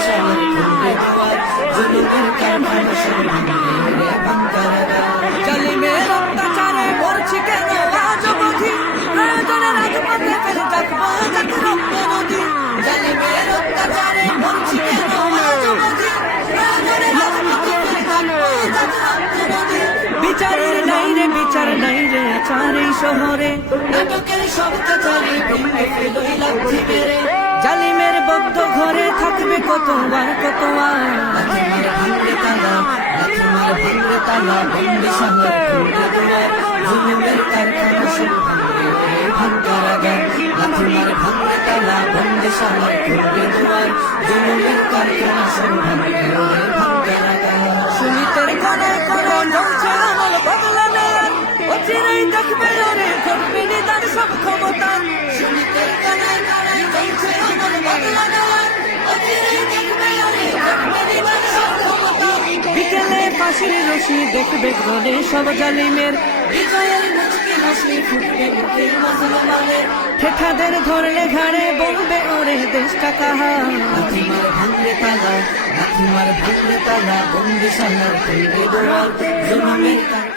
বন্দিশালার খুলবে দুয়ার, জুলুমের কারখানা সব ভাঙবে ভাঙকারাগার। জালিমের অত্যাচারে মরছি কেন আজ অবধি, প্রয়োজনে রাজপথে ফেলে যাবো যাতে রক্ত নদী। জালিমের অত্যাচারে মরছি কেন আজ অবধি, প্রয়োজনে রাজপথে ফেলে যাবো যাতে রক্ত নদী। বিচারের নাই রে বিচার নাই রে আচার এই শহরে, নাটকের সব কাচারি ভেঙে ফেলোই লাথি মেরে। জালিমের বদ্ধ ঘরে থাকবে কত আর কত আর। লাথিমার ভাঙবে তালা, লাথিমার ভাঙবে তালা, বন্দিশালার খুলবে দুয়ার, জুলুমের কারখানা সব ভাঙবে ভাঙকারাগার। লাথিমার ভাঙবে তালা, বন্দিশালার খুলবে দুয়ার, জুলুমের কারখানা সব ভাঙবে ভাঙকারাগার। সুমিতের কোণে কোণে জ্বলছে আমল বদলা নেয়ার, অচিরেই দেখবে ওরে ঘটবে নিদার সব ক্ষমতা। সুমিতের কানায় কানায় চলছে আমল বদলা নেওয়ার, অচিরেই দেখবে ওরে ঘটবে নিদার সব ক্ষমতা। বিকেলে ফাঁসির রশি দেখবে গলে সব জালিমের, বিজয়ের মুচকি হাসি ফুটবে বুকের মুসলমানের। ঠেঠাদের ধরলে ঘাড়ে বলবে ওরে দেশটা কাহার। লাথিমার ভাঙবে তালা, লাথিমার ভাঙবে তালা, বন্দিশালার খুলবে দুয়ার, জুলুমের